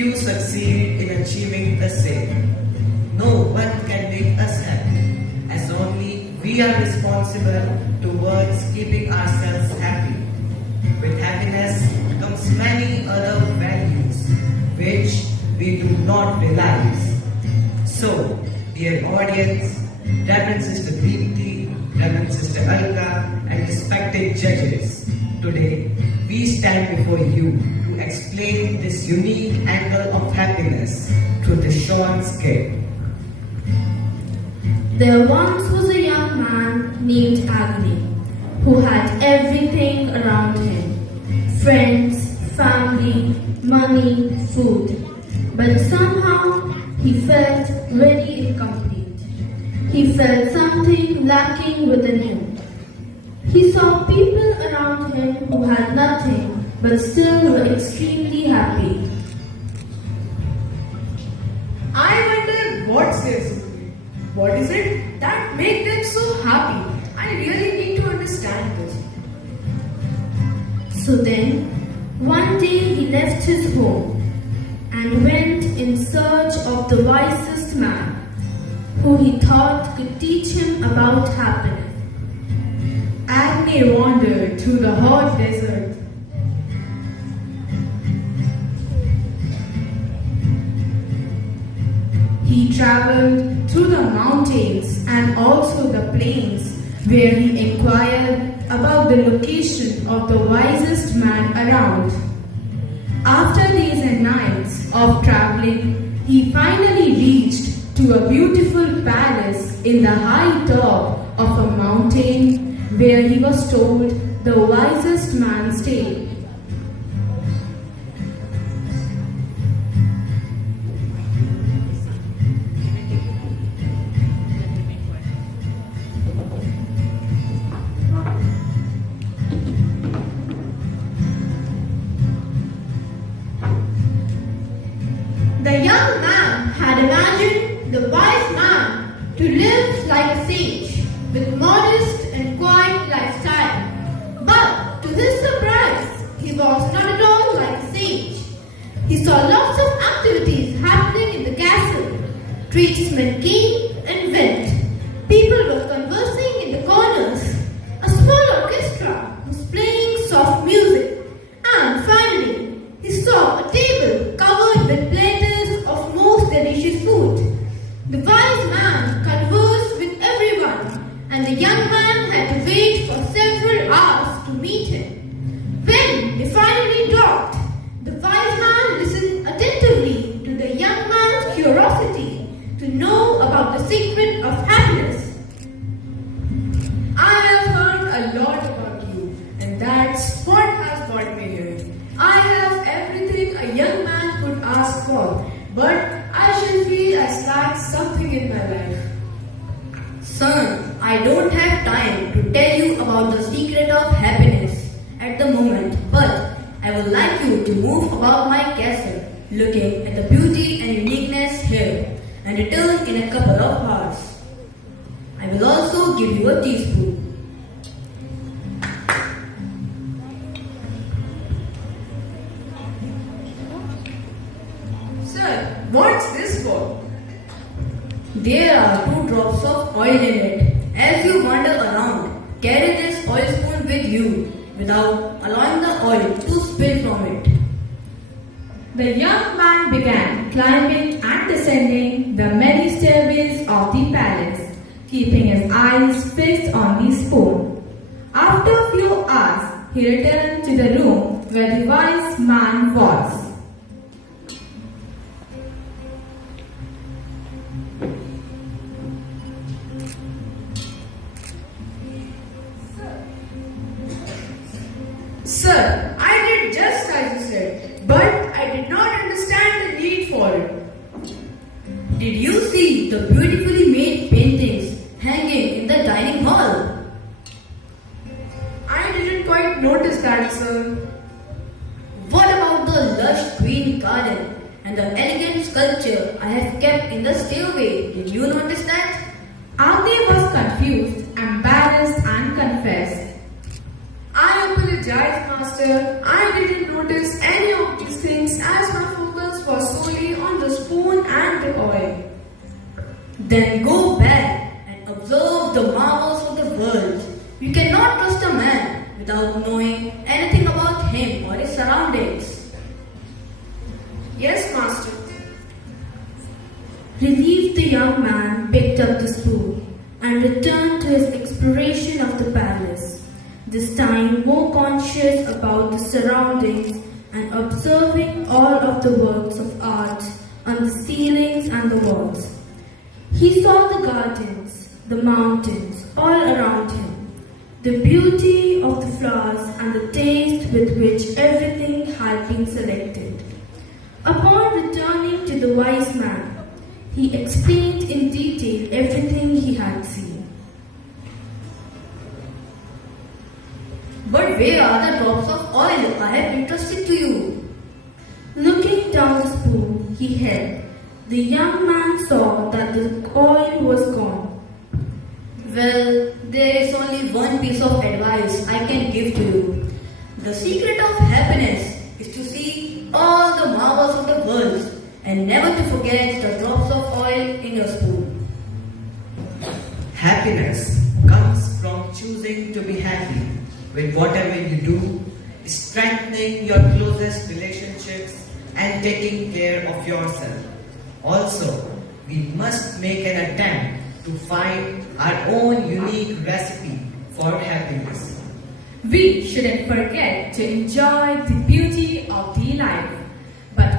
few succeed in achieving the same. No one can make us happy, as only we are responsible towards keeping ourselves happy. With happiness comes many other values which we do not realize. So, dear audience, Reverend Sister Deepti, Reverend Sister Alka, and respected judges, today we stand before you to explain this unique angle of happiness through the short skit. There once was a young man named Agni who had everything around him: friends, family, money, food. But somehow he felt very incomplete. He felt something lacking within him. He saw people around him who had nothing but still were extremely happy. I wonder what's their secret. What is it that makes them so happy? I really need to understand this. So then, one day he left his home and went in search of the wisest man, who he thought could teach him about happiness. Agni wandered through the hot desert. He traveled through the mountains and also the plains, where he inquired about the location of the wisest man around. After days and nights of traveling, he finally reached to a beautiful palace in the high top of a mountain, where he was told the wisest man stayed. The young man had imagined the wise man to live like a sage, with modest and quiet lifestyle. But to his surprise, he was not at all like a sage. He saw lots of activities happening in the castle. Tradesmen came and went. People were conversing in the corners. A small orchestra was playing soft music. And finally, he saw a table covered with platters of most delicious food. The wise man conversed with everyone, and the young man had to wait for several hours to meet him. When they finally docked, the wise man listened attentively to the young man's curiosity to know about the secret of happiness. I have heard a lot about you, and that's what has brought me here. I have everything a young man could ask for, but I shall feel I lack something in my life. Son, I don't have time to tell you about the secret of happiness at the moment, but I would like you to move about my castle, looking at the beauty and uniqueness here, and return in a couple of hours. I will also give you a teaspoon. Sir, what's this for? There are 2 drops of oil in it. As you wander around, carry this oil spoon with you without allowing the oil to spill from it. The young man began climbing and descending the many stairways of the palace, keeping his eyes fixed on the spoon. After a few hours, he returned to the room where the wise man was. Sir, I did just as you said, but I did not understand the need for it. Did you see the beautifully made paintings hanging in the dining hall? I didn't quite notice that, sir. What about the lush green garden and the elegant sculpture I have kept in the stairway? Did you notice that? Agni was confused, embarrassed, and confessed. I apologize, Master. I didn't notice any of these things as my focus was so the oil. Then go back and observe the marvels of the world. You cannot trust a man without knowing anything about him or his surroundings. Yes, master. Relieved, the young man picked up the spoon and returned to his exploration of the palace, this time more conscious about the surroundings and observing all of the works of art on the ceilings and the walls. He saw the gardens, the mountains all around him, the beauty of the flowers and the taste with which everything had been selected. Upon returning to the wise man, he explained in detail everything he had seen. But where are the drops of oil I have entrusted to you? Looking down the spoon he held, the young man saw that the oil was gone. Well, there is only one piece of advice I can give to you. The secret of happiness is to see all the marvels of the world and never to forget the drops of oil in your spoon. Happiness comes from choosing to be happy with whatever you do, strengthening your closest relationships, and taking care of yourself. Also, we must make an attempt to find our own unique recipe for happiness. We shouldn't forget to enjoy the beauty of the life, but